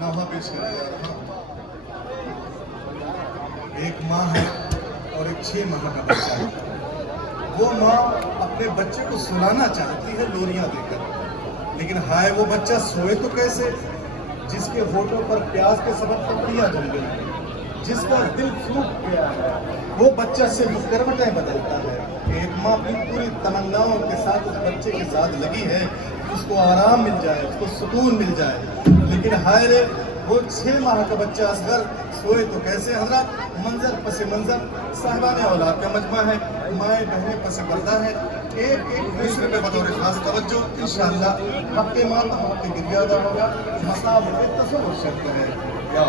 نوحہ پیش کرنے جا رہا ہوں۔ ایک ماں ہے اور ایک 6 ماہ کا بچہ ہے۔ وہ ماں اپنے بچے کو سلانا چاہتی ہے لوریاں دے کر، لیکن ہائے وہ بچہ سوئے تو کیسے جس کے ہونٹوں پر پیاز کے سبب پپڑیاں جم گئی، جس کا دل پھوٹ گیا ہے۔ وہ بچہ صرف کروٹیں بدلتا ہے۔ ایک ماں اپنی پوری تمناؤں کے ساتھ اس بچے کے ساتھ لگی ہے، اس کو آرام مل جائے، اس کو سکون مل جائے، لیکن ہائے رے وہ 6 ماہ کا بچہ اصغر سوئے تو کیسے۔ حضرات منظر پس منظر صاحبان اولاد کا مجمع ہے، مائیں بہنیں پس پردہ ہے، ایک دوسرے پہ بطور خاص توجہ۔ انشاءاللہ حق ماں حق گریہ ادا ہوگا، مصاب پہ تصور شرط ہے۔ یا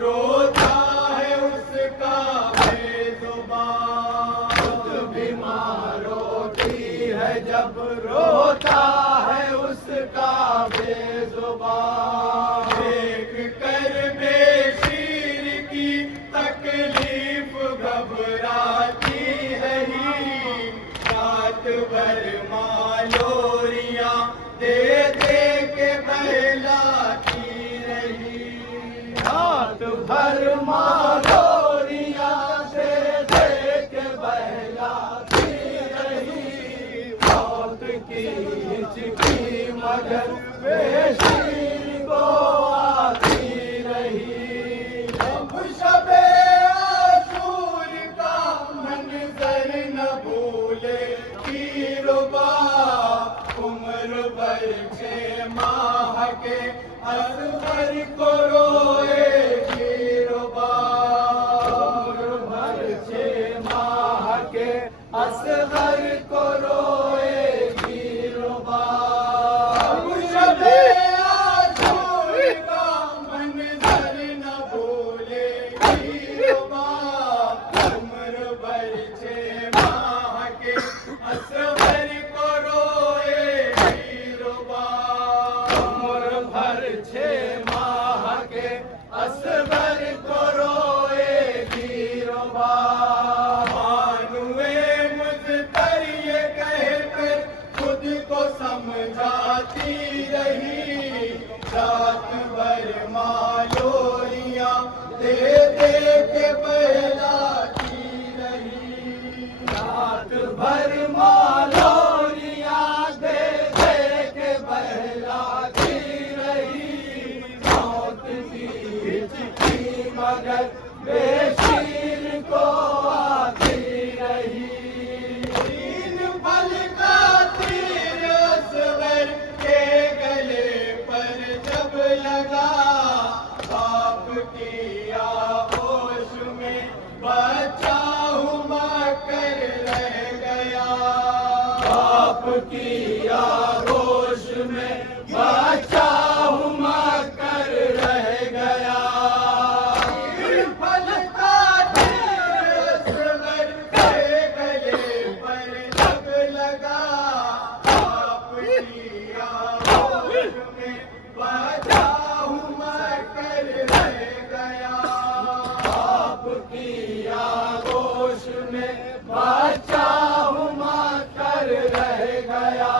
روتا ہے اس کا بے زبان، خود بھی ماں روتی ہے جب روتا ہے اس کا بے زبان، دیکھ کر بے شیر کی تکلیف گھبراتی رہی، رات بھر ماں لوریاں دے دے کے بہلاتی رہی، رات بھر ماں لوریاں دے دے کے بہلاتی رہی، موت کی ہچکی مگر بے شیر کو آتی رہی، اب شب عاشور کا منظر نہ بھولے دلربا، عمر بھر 6 ماہ کے اصغر کو روئے دلربا، عمر بھر 6 ماہ کے اصغر کو روئے دلربا، اب شب عاشور کا منظر نہ بھولے دلربا، عمر بھر 6 ماہ کے اصغر کو روئے دلربا، عمر بھر 6 ماہ کے اصغر کو روئے دلربا، بانوئے مضطر یہ کہہ کر خود کو سمجھاتی رہی، رات بھر ماں لوریاں دے دے کے بہلاتی رہی، رات بھر ماں لوریاں دے دے کے بہلاتی رہی، موت کی ہچکی مگر بے شیر کو آتی رہی، تین پھل کا تیر اصغر کے گلے پر جب لگا، باپ کی آغوش میں بچہ ہوا کر رہ گیا، باپ کی آغوش میں بچہ ہوا کر رہ گیا، تین پھل کا تیر اصغر کے گلے پر جب لگا، باپ کی آغوش میں بچہ ہوا کر رہ گیا، باپ کی آغوش میں بچہ ہوا کر رہ گیا،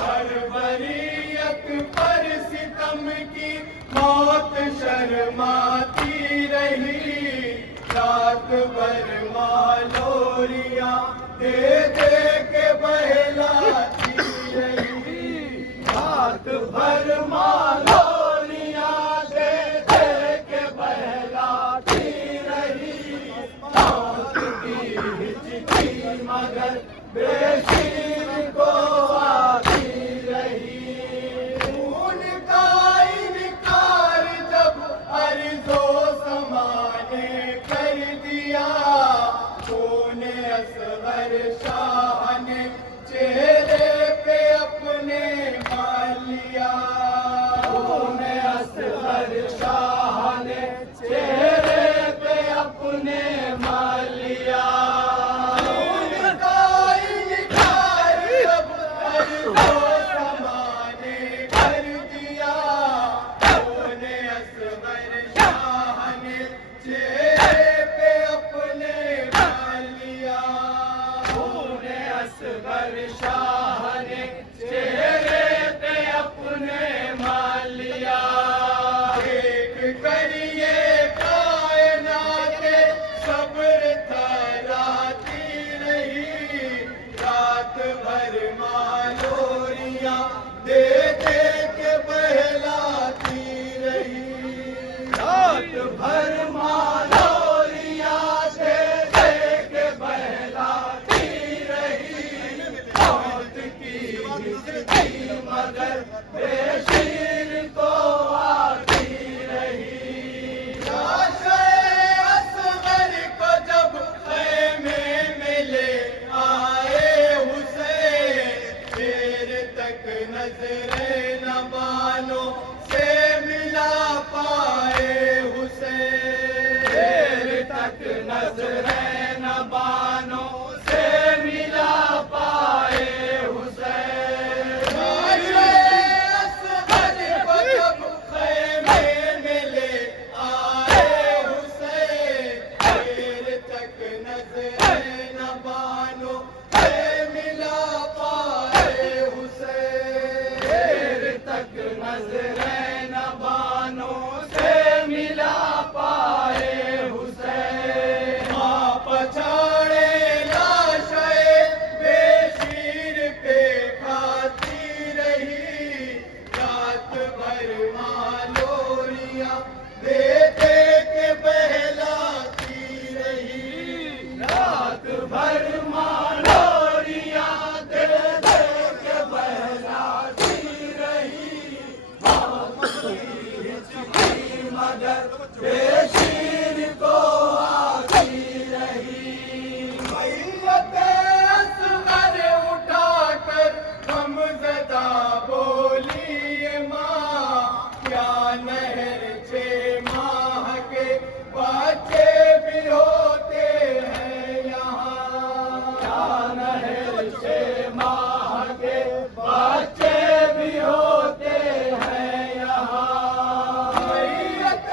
ہر بریت پر ستم کی موت شرماتی رہی، رات بھر ماں لوریاں دے دے کے بہلاتی رہی، رات بھر ماں لوریاں دے دے کے بہلاتی رہی، موت کی ہچکی مگر بے شیر کو آتی رہی، خون کا انکار جب عرض و سما نے کر دیا، خون اصغر شاہ نے چہرے پہ اپنے مال لیا، خون اصغر شاہ نے چہرے پہ اپنے مال لیا، خون کا انکار جب عرض و سما نے کر دیا، خون اصغر شاہ نے چہرے پہ اپنے مال لیا، خون اصغر شاہ نے چہرے پہ اپنے مال لیا، دیکھ کر یہ کائنات صبر تھراتی رہی، رات بھر ماں لوریاں دے دے کے بہلاتی رہی، رات بھر ماں شیر کو آتی رہی میت اصغر اٹھا کر غمزدہ بولی ماں کیا نہر 6 ماہ کے بچے بھی ہوتے ہیں یہاں کیا نہر 6 ماہ کے بچے بھی ہوتے ہیں یہاں میت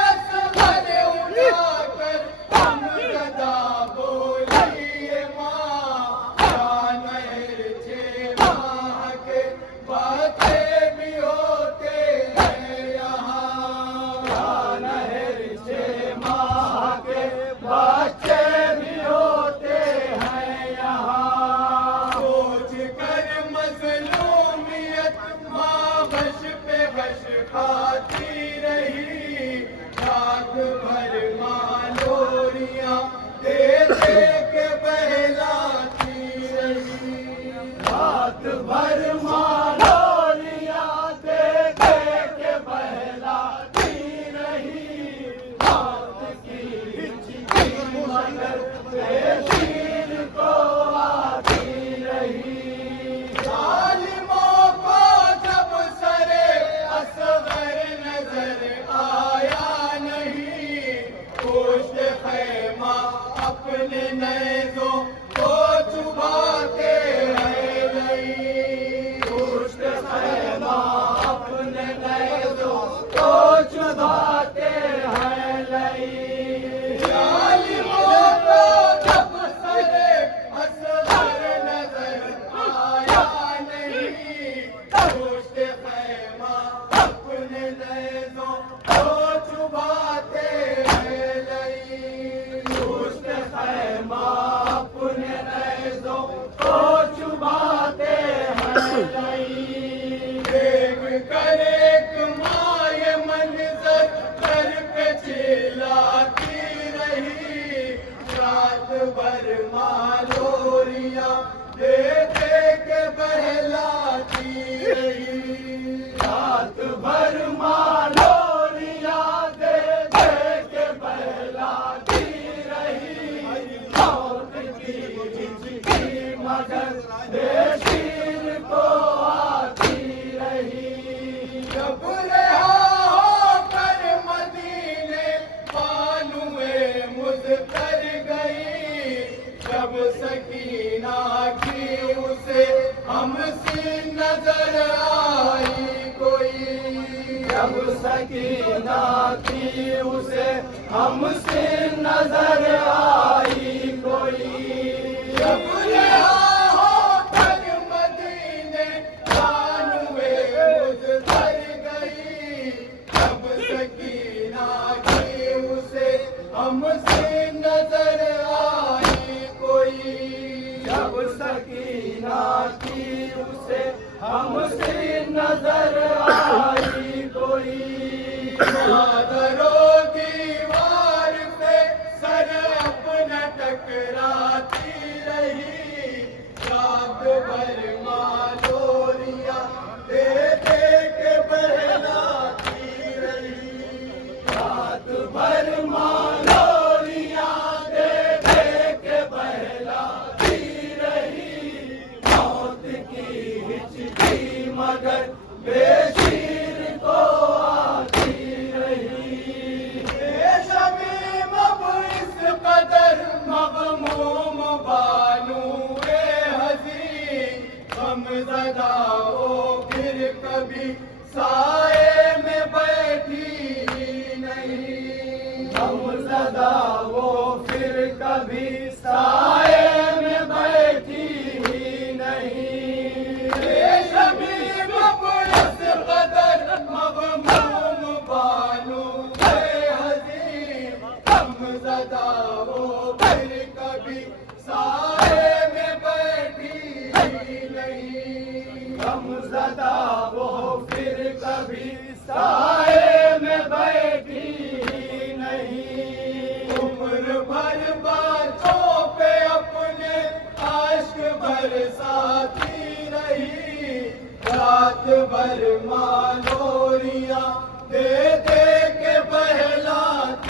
اصغر اٹھا کر غمزدہ بولی ماں کیا نہر 6 ماہ کے بچے بھی ہوتے ہیں یہاں کیا نہر 6 ماہ کے بچے بھی ہوتے ہیں یہاں سوچ کر مظلومیت ماں غش پہ غش کھاتی رہی رات بھر ماں لوریاں دے دے کے بہلاتی رہی رات بھر ماں لوریاں دے دے کے بہلاتی رہی موت کی ہچکی مگر بے شیر کو آتی رہی ظالموں کو جب سرے اصغر نظر آیا نہیں گوشت خیمہ اپنے نیزوں کو چباتے ہیں نہیں گوشت خیمہ اپنے نیزوں کو چباتے ہیں نہیں ظالموں کو جب سرے اصغر نظر آیا نہیں گوشت خیمہ اپنے نیزوں کو چباتے ہیں نہیں گوشت خیمہ اپنے نیزوں کو چباتے ہیں نہیں دیکھ کر ایک ماں یہ منظر گھر پہ چلاتی رہی رات بھر ماں لوریاں دے دے کے بہلاتی رہی رات بھر ماں لوریاں دے دے کے بہلاتی رہی موت کی ہچکی مگر بے شیر کو آتی رہی جب رہا ہو کر مدینے بانوئے مضطر گئی جب سکینہ کی اسے ہم سی نظر آئی کوئی جب سکینہ کی اسے ہم سی نظر آئی کوئی جب رہا ہو کر مدینے بانوئے مضطر گئی جب سکینہ کی اسے ہم سی نظر آئی کوئی جب سکینہ کی اسے ہم سی نظر آئی کوئی چادر و دیوار پہ سر اپنا ٹکراتی رہی رات بھر ماں لوریاں دے دے کے بہلاتی رہی رات بھر ماں لوریاں دے دے کے بہلاتی رہی موت کی ہچکی مگر بے شیر کو آتی رہی بے شمیم اب اس قدر مغموم بانوئے حزین غمزدہ وہ پھر کبھی سائے میں بیٹھی نہیں غمزدہ وہ پھر کبھی سائے میں بیٹھی ہی نہیں بے شمیم اب اس قدر مغموم بانوئے حزین غمزدہ وہ پھر کبھی سائے میں بیٹھی ہی نہیں غمزدہ وہ پھر کبھی سائے میں بیٹھی ہی نہیں عمر بھر باتوں پہ اپنے عشق برساتی رہی رات بھر ماں لوریاں دے دے کے بہلاتی